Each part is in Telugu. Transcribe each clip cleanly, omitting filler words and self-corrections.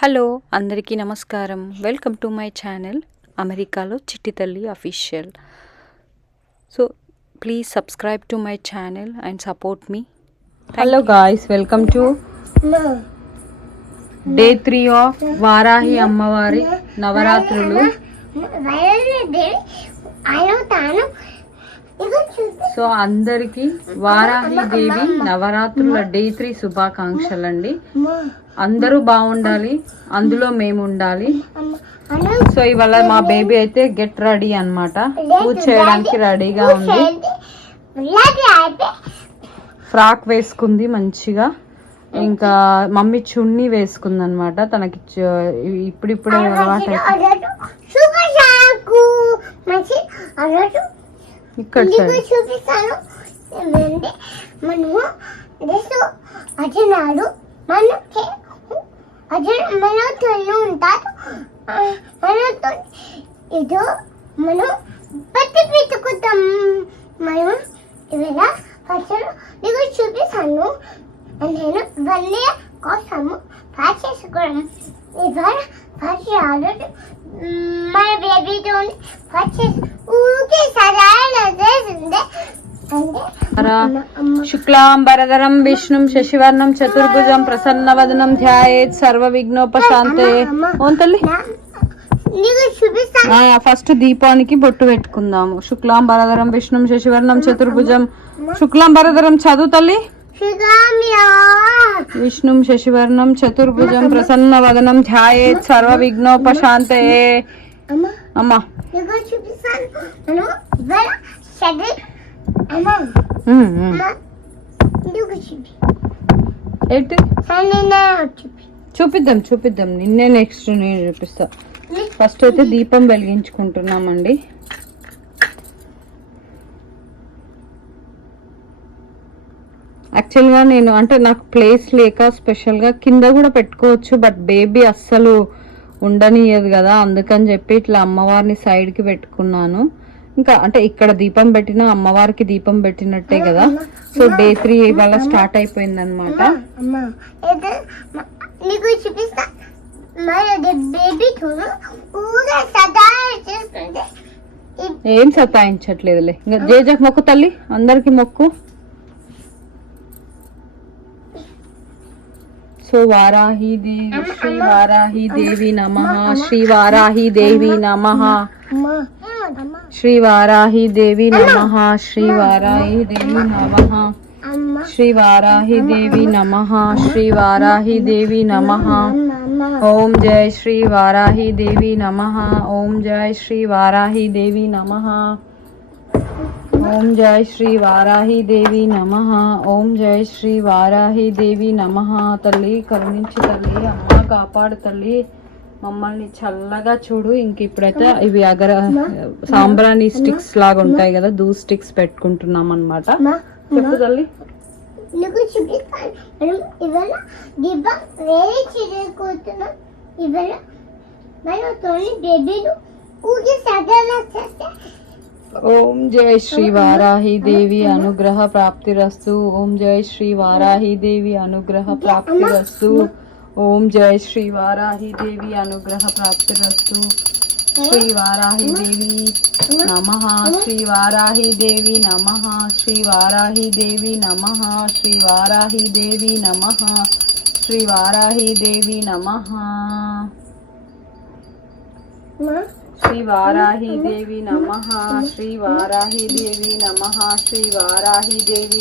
హలో అందరికీ నమస్కారం. వెల్కమ్ టు మై ఛానల్ అమెరికాలో చిట్టి తల్లి official. So please subscribe to my channel and support me. Hello guys, welcome to day 3 of Varahi అమ్మవారి నవరాత్రులు. సో అందరికీ వారాహి దేవి నవరాత్రుల డే 3 శుభాకాంక్షలు అండి. అందరూ బాగుండాలి, అందులో మేము ఉండాలి. సో ఇవాళ మా బేబీ అయితే గెట్ రెడీ అన్నమాట, పూజ చేయడానికి రెడీగా ఉంది. ఫ్రాక్ వేసుకుంది మంచిగా, ఇంకా మమ్మీ చున్నీ వేసుకుంది అనమాట. తనకి ఇప్పుడిప్పుడే అలవాటు ఇక్కడ ఉంటారు. మనతో ఇదో మనం పత్తి పెట్టుకుంటాం. మనం ఇవాళ పచ్చలు నీకు చూపిస్తాను. నేను వల్లే కోసము పాస్ చేసుకోవడం ఇవాళ ఫస్ట్ ఆర్డర్ మన బేబీతో పాస్ చేసి ఊరికే సరైన శుక్లాంబరధరం విష్ణుం శశివర్ణం చతుర్భుజం ప్రసన్నవదనం ధ్యాయేత్ సర్వ విఘ్నోపశాంతే. ఓం తల్లి, ఫస్ట్ దీపానికి బొట్టు పెట్టుకుందాము. శుక్లాంబరధరం విష్ణుం శశివర్ణం చతుర్భుజం. శుక్లాంబరధరం చదువు తల్లి. విష్ణుం శశివర్ణం చతుర్భుజం ప్రసన్నవదనం ధ్యాయేత్ సర్వ విఘ్నోపశాంతే. అమ్మా చూపిద్దాం చూపిద్దాం, నిన్నే నెక్స్ట్ నేను చూపిస్తా. ఫస్ట్ అయితే దీపం వెలిగించుకుంటున్నామండి. యాక్చువల్గా నేను నాకు ప్లేస్ లేక స్పెషల్గా కింద కూడా పెట్టుకోవచ్చు, బట్ బేబీ అస్సలు ఉండనియదు కదా, అందుకని చెప్పి ఇట్లా అమ్మవారిని సైడ్కి పెట్టుకున్నాను. ఇంకా ఇక్కడ దీపం పెట్టినా అమ్మవారికి దీపం పెట్టినట్టే కదా. సో డే 3 ఇవాళ స్టార్ట్ అయిపోయింది అనమాట. ఏం సతాయించట్లేదులే. ఇంకా జేజకు మొక్కు తల్లి, అందరికి మొక్కు. సో వారాహి దేవి, శ్రీ వారాహి దేవి నమః, శ్రీ వారాహి దేవి నమః, శ్రీ వారాహి దేవి నమః, శ్రీ వారాహి దేవి నమః, శ్రీ వారాహి దేవి నమః, శ్రీ వారాహి దేవి నమః. ఓం జై శ్రీ వారాహి దేవి నమః, ఓం జై శ్రీ వారాహి దేవి నమః, ఓం జై శ్రీ వారాహి దేవి నమః, ఓం జై శ్రీ వారాహి దేవి నమః. తల్లి కరుణించి తల్లి, అమ్మ కాపాడు తల్లి, మమ్మల్ని చల్లగా చూడు. ఇంక ఇప్పుడైతే ఇవి సాంబ్రాణి స్టిక్స్ లాగా ఉంటాయి కదా, దూ స్టిక్స్ పెట్టుకుంటున్నాం అనమాట. చెప్పు తల్లి. ఓం జై శ్రీ వారాహి దేవి అనుగ్రహ ప్రాప్తిరస్తు. ఓం జై శ్రీ వారాహి దేవి అనుగ్రహ ప్రాప్తిరస్తు. ఓం జై శ్రీ వారాహి దేవి అనుగ్రహ ప్రాప్తిరస్తు. శ్రీ వారాహి దేవి నమః, శ్రీ వారాహి దేవి నమః, శ్రీ వారాహి దేవి నమః, శ్రీ వారాహి దేవి నమః, శ్రీ వారాహి దేవి నమః, శ్రీ వారాహి దేవి నమః, శ్రీ వారాహి దేవి నమః, శ్రీ వారాహి దేవి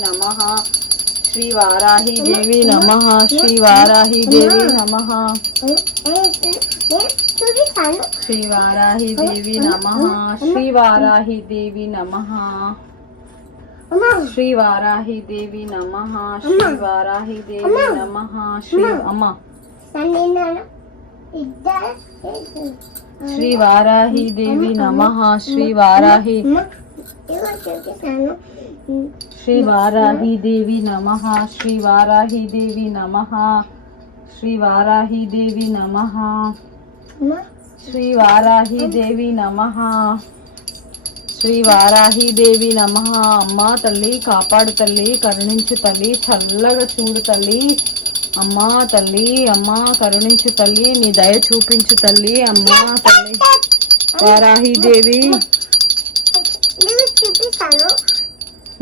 నమః, శ్రీ వారాహి దేవి నమః, శ్రీ వారాహి దేవి నమః, శ్రీ వారాహి దేవి నమః, శ్రీ వారాహి దేవి నమః, శ్రీ వారాహి దేవి నమః, శ్రీ వారాహి దేవి నమః, శ్రీ వారాహి దేవి నమః, శ్రీ అమ్మ శ్రీ వారాహి దేవి నమః, శ్రీ వారాహి శ్రీ వారాహి దేవి నమః, శ్రీ వారాహి దేవి నమః, శ్రీ వారాహి దేవి నమః, శ్రీ వారాహి దేవి నమః, శ్రీ వారాహి దేవి నమః. అమ్మ తల్లి కాపాడు తల్లి, కరుణించు తల్లి, చల్లగా చూడు తల్లి. అమ్మా తల్లి, అమ్మా కరుణించు తల్లి, నీ దయ చూపించు తల్లి. అమ్మా తల్లి వారాహి దేవి. నీకు చూపిస్తాను.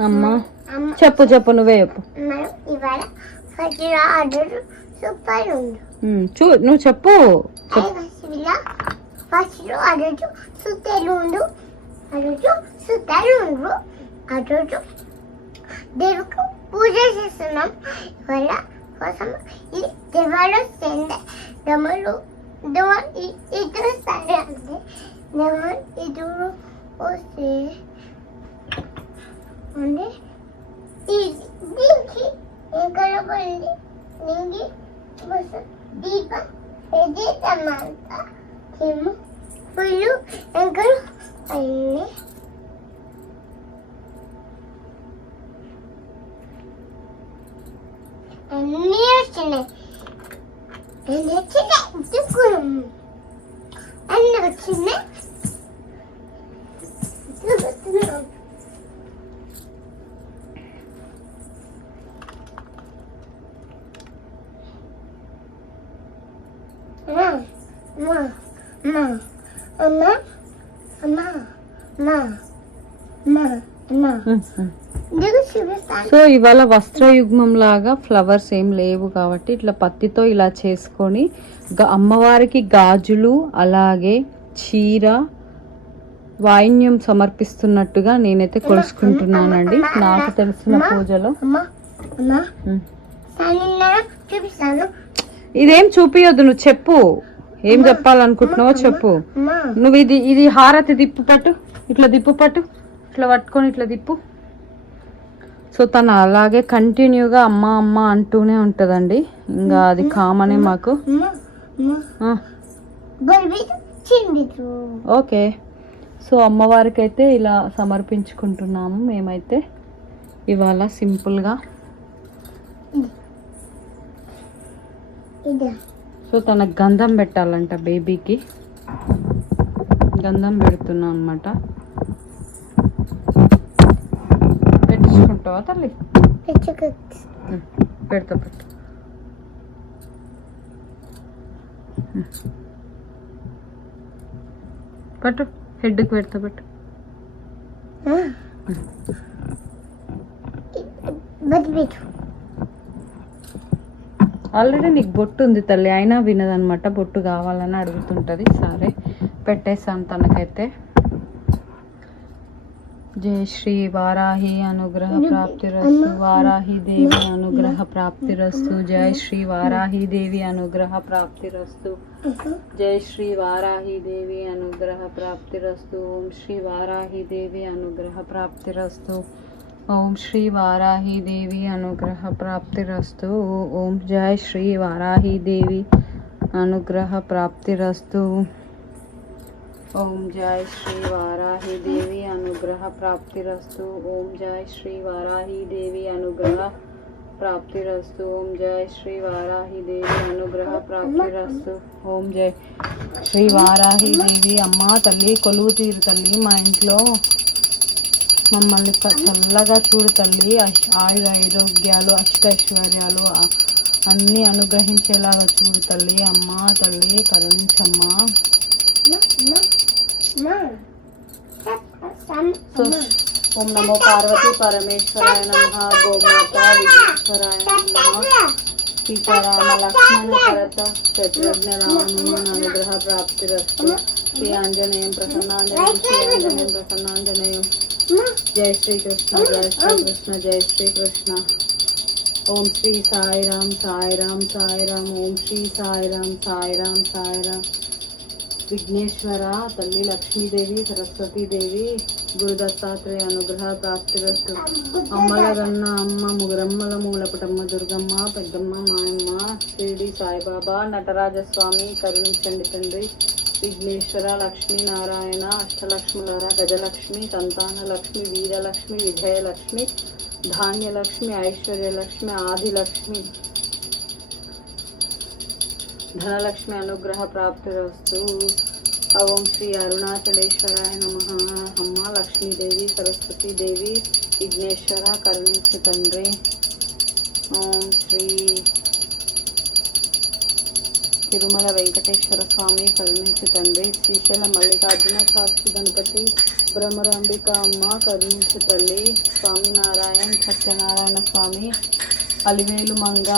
అమ్మా అమ్మ చెప్పు చెప్పు, నువ్వే చెప్పు. మనం ఇవాళ ఫస్ట్ ఆర్డర్ సూపర్ ఉంది. నువ్వు చెప్పు. ఫస్ట్ ఆర్డర్ సుత్తలు ఉండు, ఆరోజు సుత్తలు ఉండు, ఆరోజు దేవుకు పూజ చేస్తున్నాం. ఇవాళ కోసం ఇది దేవాలు చెందే దమలు ఇద్దరు సరే అంటే దమలు ఇద్దరు వస్తే అంటే దీనికి ఎక్కడ పడింది నీకు బస్సు దీపం ఇది టమాటా ఏమో పుల్లు ఎక్కడ అన్నీ అన్నీ వచ్చినాయి. అన్నీ వచ్చినాయి, అన్నీ వచ్చినాయి. సో ఇవాళ వస్త్రయుగ్మం లాగా ఫ్లవర్స్ ఏం లేవు కాబట్టి ఇట్లా పత్తితో ఇలా చేసుకొని అమ్మవారికి గాజులు అలాగే చీర వాయిన్యం సమర్పిస్తున్నట్టుగా నేనైతే కొలుసుకుంటున్నానండి. నాకు తెలిసిన పూజలో ఇదేం చూపియొద్దు, నువ్వు చెప్పు ఏం చెప్పాలనుకుంటున్నావో చెప్పు. నువ్వు ఇది హారతి దిప్పు పట్టు, ఇట్లా దిప్పు పట్టు, ఇట్లా పట్టుకొని ఇట్లా దిప్పు. సో తను అలాగే కంటిన్యూగా అమ్మ అమ్మ అంటూనే ఉంటుందండి. ఇంకా అది కామనే మాకు. ఓకే, సో అమ్మవారికి అయితే ఇలా సమర్పించుకుంటున్నాము మేమైతే ఇవాళ సింపుల్గా. సో తనకు గంధం పెట్టాలంట, బేబీకి గంధం పెడుతున్నాం అనమాట. పెట్టించుకుంటావా తల్లి? పెడతా పెట్టు. పట్టు, హెడ్కి పెడతా పెట్టు. ఆల్రెడీ నీకు బొట్టు ఉంది తల్లి, అయినా వినదనమాట. బొట్టు కావాలని అడుగుతుంటుంది. సరే పెట్టేసాను తనకైతే. జయ శ్రీ వారాహి అనుగ్రహ ప్రాప్తిరస్తు. వారాహి దేవి అనుగ్రహ ప్రాప్తిరస్తు. జయ శ్రీ వారాహి దేవి అనుగ్రహ ప్రాప్తిరస్తు. జయ శ్రీ వారాహి దేవి అనుగ్రహ ప్రాప్తిరస్తు. ఓం శ్రీ వారాహి దేవి అనుగ్రహ ప్రాప్తిరస్తు. ఓం శ్రీ వారాహి దేవి అనుగ్రహ ప్రాప్తిరస్తు. ఓం జయ శ్రీ వారాహి దేవి అనుగ్రహ ప్రాప్తిరస్తు. ఓం జయ శ్రీ వారాహి దేవి అనుగ్రహ ప్రాప్తిరస్తు. ఓం జయ శ్రీ వారాహి దేవి అనుగ్రహ ప్రాప్తిరస్తు. ఓం జయ శ్రీ వారాహి దేవి అనుగ్రహ ప్రాప్తిరస్తు. ఓం జయ శ్రీ వారాహి దేవి. అమ్మా తల్లి, కొలువు తీరు తల్లి, మా ఇంట్లో మమ్మల్ని చల్లగా చూడు తల్లి. ఆయుర ఆరోగ్యాలు అష్టైశ్వర్యాలు అన్నీ అనుగ్రహించేలాగా చూడు తల్లి. అమ్మా తల్లి కరుణించమ్మా. ఓం నమో పార్వతీ పరమేశ్వరాయ నమః. గోమాత విశ్వేశ్వరాయ నమః. సీతారామ లక్ష్మణ భరత శత్రుఘ్న రామన్ అనుగ్రహ ప్రాప్తిరస్తు. శ్రీ ఆంజనేయం ప్రసన్నాంజనేయం, శ్రీ ఆంజనేయం ప్రసన్నాంజనేయం. జై శ్రీకృష్ణ, జై శ్రీకృష్ణ, జై శ్రీకృష్ణ. ఓం శ్రీ సాయిరామ్ సాయిరామ్ సాయిరామ్. ఓం శ్రీ సాయిరామ్ సాయిరామ్ సాయిరామ్. విఘ్నేశ్వర తల్లి లక్ష్మీదేవి, సరస్వతీదేవి, గురు దత్తాత్రేయ అనుగ్రహ ప్రాప్తిరస్తు. అమ్మల గన్న అమ్మ, ముగురమ్మల మూలపుటమ్మ, దుర్గమ్మ, పెద్దమ్మ, మాయమ్మ, షిరిడి సాయిబాబా, నటరాజస్వామి కరుణించండి తండ్రి. విఘ్నేశ్వర, లక్ష్మీనారాయణ, అష్టలక్ష్ములారా, గజలక్ష్మి, సంతానలక్ష్మి, వీరలక్ష్మి, విజయలక్ష్మి, ధాన్యలక్ష్మి, ఐశ్వర్యలక్ష్మి, ఆదిలక్ష్మి, ధనలక్ష్మి అనుగ్రహ ప్రాప్తిరస్తు. ఓం శ్రీ అరుణాచలేశ్వరాయ నమః. అమ్మ లక్ష్మీదేవి, సరస్వతీదేవి, విఘ్నేశ్వర కరుణించు తండ్రి. ఓం శ్రీ తిరుమల వెంకటేశ్వర స్వామి కరుణించు తండ్రి, శ్రీశైల మల్లికార్జున సాక్షి గణపతి భ్రమరాంబిక అమ్మ కరుణించు తల్లి, స్వామినారాయణ సత్యనారాయణ స్వామి అలివేలు మంగ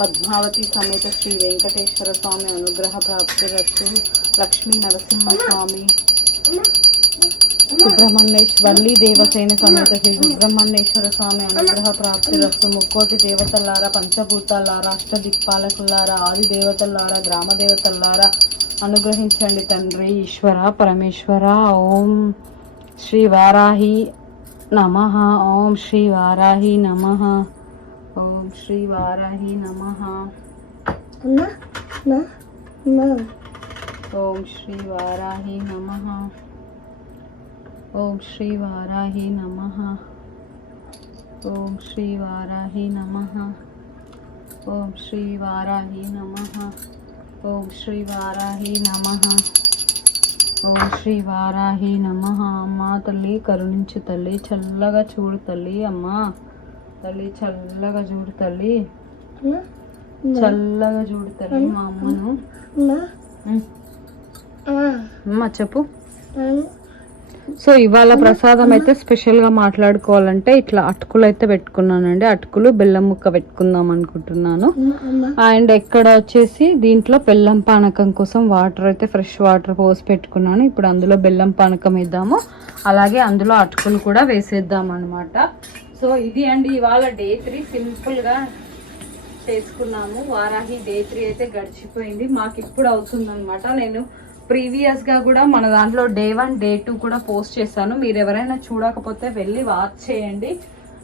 పద్మావతి సమేత శ్రీ వెంకటేశ్వర స్వామి అనుగ్రహ ప్రాప్తిరస్తు, లక్ష్మీ నరసింహస్వామి సుబ్రహ్మణ్యేశ్వరి దేవసేన సమేత శ్రీ సుబ్రహ్మణ్యేశ్వర స్వామి అనుగ్రహ ప్రాప్తిరస్తు, ముక్కోటి దేవతల్లారా పంచభూతాలారా అష్టదిక్పాలకులారా ఆది దేవతల్లారా గ్రామ దేవతల్లారా అనుగ్రహించండి తండ్రి ఈశ్వర పరమేశ్వర. ఓం శ్రీ వారాహి నమః, ఓం శ్రీ వారాహి నమః, ఓం శ్రీ వారాహి నమః, ఓం శ్రీ వారాహి నమః, ఓం శ్రీ వారాహి నమః, ఓం శ్రీ వారాహి నమః, ఓం శ్రీ వారాహి నమః, ఓం శ్రీ వారాహి నమః, ఓం శ్రీ వారాహి నమః. అమ్మా తల్లి కరుణించు తల్లి, చల్లగా చూడు తల్లి, అమ్మా తల్లి చల్లగా చూడు తల్లి, చల్లగా చూడు తల్లి మా అమ్మను. అమ్మ చెప్పు. సో ఇవాళ ప్రసాదం అయితే స్పెషల్గా మాట్లాడుకోవాలంటే ఇట్లా అటుకులు అయితే పెట్టుకున్నానండి. అటుకులు బెల్లం ముక్క పెట్టుకుందాం అనుకుంటున్నాను. అండ్ ఎక్కడ వచ్చేసి దీంట్లో బెల్లం పానకం కోసం వాటర్ అయితే ఫ్రెష్ వాటర్ పోసి పెట్టుకున్నాను. ఇప్పుడు అందులో బెల్లం పానకం వేద్దాము, అలాగే అందులో అటుకులు కూడా వేసేద్దాం అనమాట. సో ఇది అండి ఇవాళ డే 3 సింపుల్గా చేసుకున్నాము. వారాహి డే 3 అయితే గడిచిపోయింది, మాకు ఇప్పుడు అవుతుంది అనమాట. నేను ప్రీవియస్గా కూడా మన దాంట్లో డే 1 డే 2 కూడా పోస్ట్ చేశాను. మీరు ఎవరైనా చూడకపోతే వెళ్ళి వాచ్ చేయండి.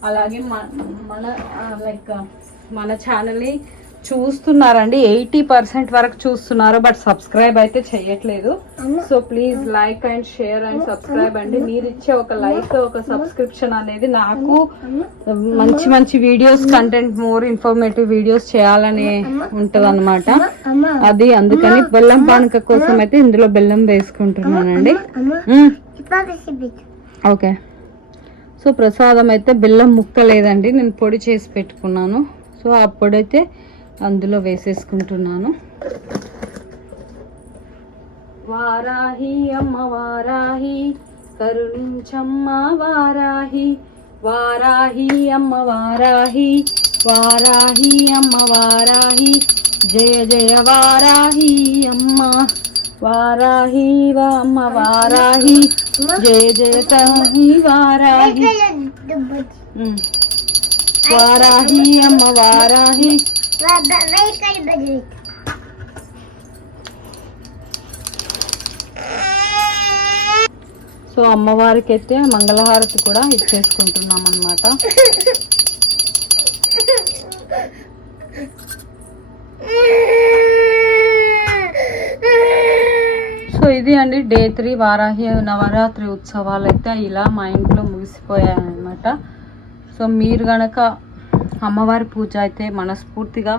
అలాగే మన ఛానల్ని చూస్తున్నారండి, 80% వరకు చూస్తున్నారు, బట్ సబ్స్క్రైబ్ అయితే చేయట్లేదు. So please like and share and subscribe అండి. మీరు ఇచ్చే ఒక లైక్ ఒక సబ్స్క్రిప్షన్ అనేది నాకు మంచి మంచి videos content more informative videos చేయాలని ఉంటది అనమాట. అది అందుకని బెల్లం పానక కోసం అయితే ఇందులో బెల్లం వేసుకుంటున్నానండి. ఓకే. సో ప్రసాదం అయితే బెల్లం ముక్క లేదండి, నేను పొడి చేసి పెట్టుకున్నాను. సో ఆ పొడి అయితే అందులో వేసేసుకుంటున్నాను. వారాహి అమ్మ వారాహి కరుణించమ్మ వారాహి, వారాహి అమ్మ వారాహి, వారాహి అమ్మ వారాహి, జయ జయ వారాహి అమ్మ వారాహి అమ్మ వారాహి, జయ జయ తాహి వారాహి, వారాహి అమ్మ వారాహి. సో అమ్మవారికి అయితే మంగళహారతి కూడా ఇచ్చేసుకుంటున్నాం అన్నమాట. సో ఇది అండి డే 3 వారాహి నవరాత్రి ఉత్సవాలు అయితే ఇలా మా ఇంట్లో ముగిసిపోయాయి అన్నమాట. సో మీరు గనక అమ్మవారి పూజ అయితే మనస్ఫూర్తిగా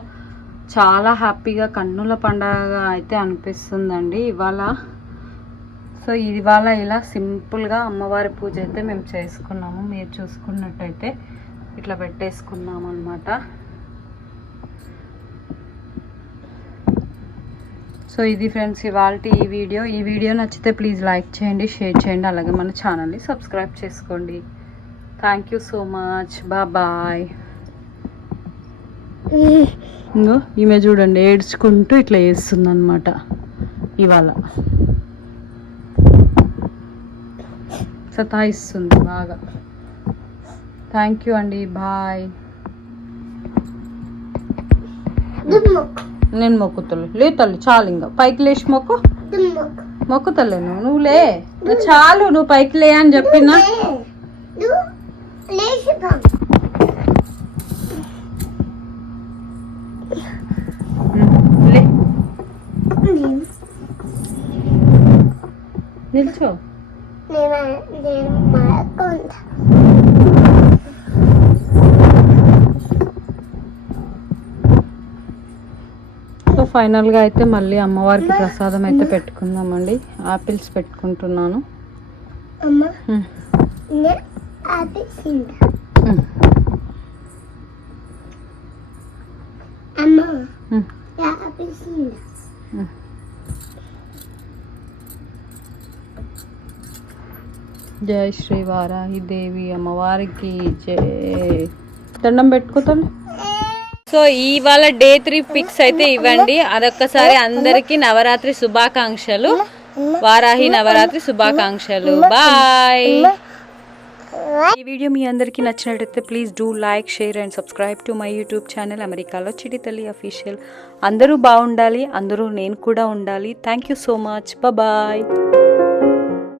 చాలా హ్యాపీగా కన్నుల పండగగా అయితే అనిపిస్తుందండి ఇవాళ. సో ఇవాళ ఇలా సింపుల్గా అమ్మవారి పూజ అయితే మేము చేసుకున్నాము. మీరు చూసుకున్నట్టయితే ఇట్లా పెట్టేసుకున్నాము అనమాట. సో ఇది ఫ్రెండ్స్ ఇవాళ ఈ వీడియో నచ్చితే ప్లీజ్ లైక్ చేయండి, షేర్ చేయండి, అలాగే మన ఛానల్ని సబ్స్క్రైబ్ చేసుకోండి. Thank you so much, bye. ఇంకో ఈమె చూడండి ఏడ్చుకుంటూ ఇట్లా వేస్తుంది అనమాట ఇవాళ, సతాయిస్తుంది బాగా. థ్యాంక్ యూ అండి, బాయ్. నేను మొక్కుతలే లే తల్లి, చాలు ఇంకా పైకి లేచి మొక్కుతలే నువ్వు లే, చాలు నువ్వు పైకి లే అని చెప్పినా. నిల్చో. సో ఫైనల్గా అయితే మళ్ళీ అమ్మవారికి ప్రసాదం అయితే పెట్టుకుందామండి. ఆపిల్స్ పెట్టుకుంటున్నాను. జై శ్రీ వారాహి దేవి అమ్మవారికి జై. దండం పెట్టుకోతాను. సో ఇవాళ డే 3 పిక్స్ అయితే ఇవ్వండి. అదొక్కసారి అందరికీ నవరాత్రి శుభాకాంక్షలు, వారాహి నవరాత్రి శుభాకాంక్షలు. బాయ్. ఈ వీడియో మీ అందరికీ నచ్చినట్టయితే please do like, share and subscribe to my YouTube channel అమెరికాలో చిటి తల్లి అఫీషియల్. అందరూ బాగుండాలి, అందరూ నేను కూడా ఉండాలి. Thank you so much. Bye.